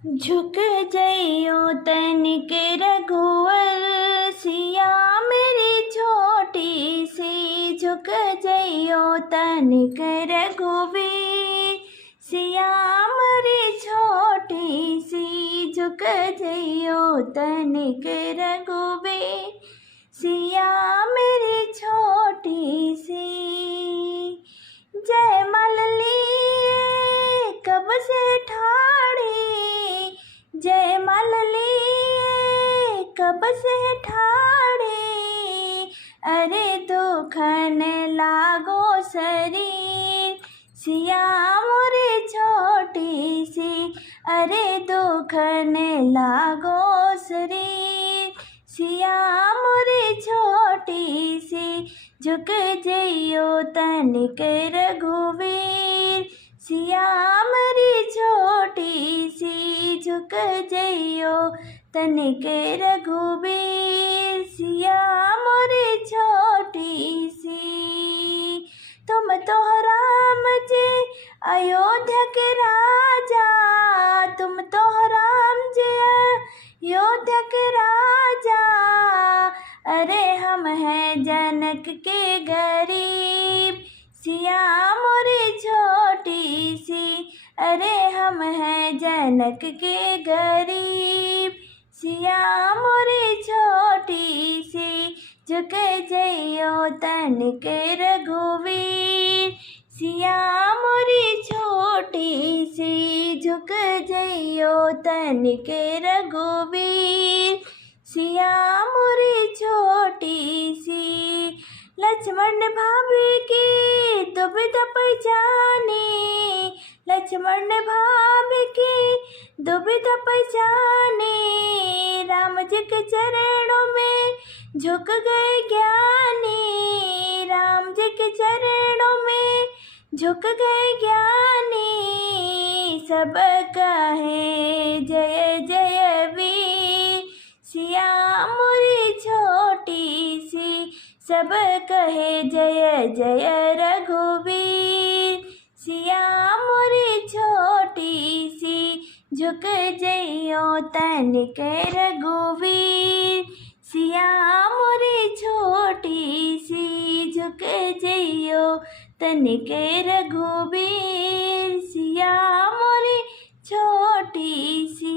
झुक जइयो तनिक रघुवर सिया मेरी छोटी सी। झुक जइयो तनिक रघुवीर सिया मेरी छोटी सी। झुक जइयो तनिक रघुवीर सिया मेरी छोटी सी। जय मल लिए कब से ठाड़ी, जय मल लिए कब से ठाड़ी। अरे दुखन लागो शरीर सिया मोरी छोटी सी। अरे दुखन लागो शरीर सिया मोरी छोटी सी। झुक जइयो तनिक रघुवीर सिया मेरी छोटी सी। झुक जइयो तनिक रघुवीर सिया मोरी छोटी सी। तुम तो राम जी अयोध्या के राजा, तुम तो राम जी अयोध्या के राजा। अरे हम हैं जनक के गरीब सिया मोरी छोटी सी। अरे हम हैं जनक के गरीब सिया मोरी छोटी सी। झुक जइयो तनिक रघुवीर सिया मोरी छोटी सी। झुक जइयो तनिक रघुवीर सिया मोरी छोटी सी। लक्ष्मण भाभी की दुविधा पहचानी, लक्ष्मण भाभी की दुविधा पहचानी। राम जी के चरणों में झुक गए ज्ञानी, राम जी के चरणों में झुक गए ज्ञानी। सब कहे जय जय वीर सिया मोरी छोटी सी। सब कहे जय जय रघुवीर सिया मोरी छोटी सी। झुक जइयो तनिक रघुवीर सिया मोरी छोटी सी। झुक जइयो तनिक रघुवीर सिया मोरी छोटी सी।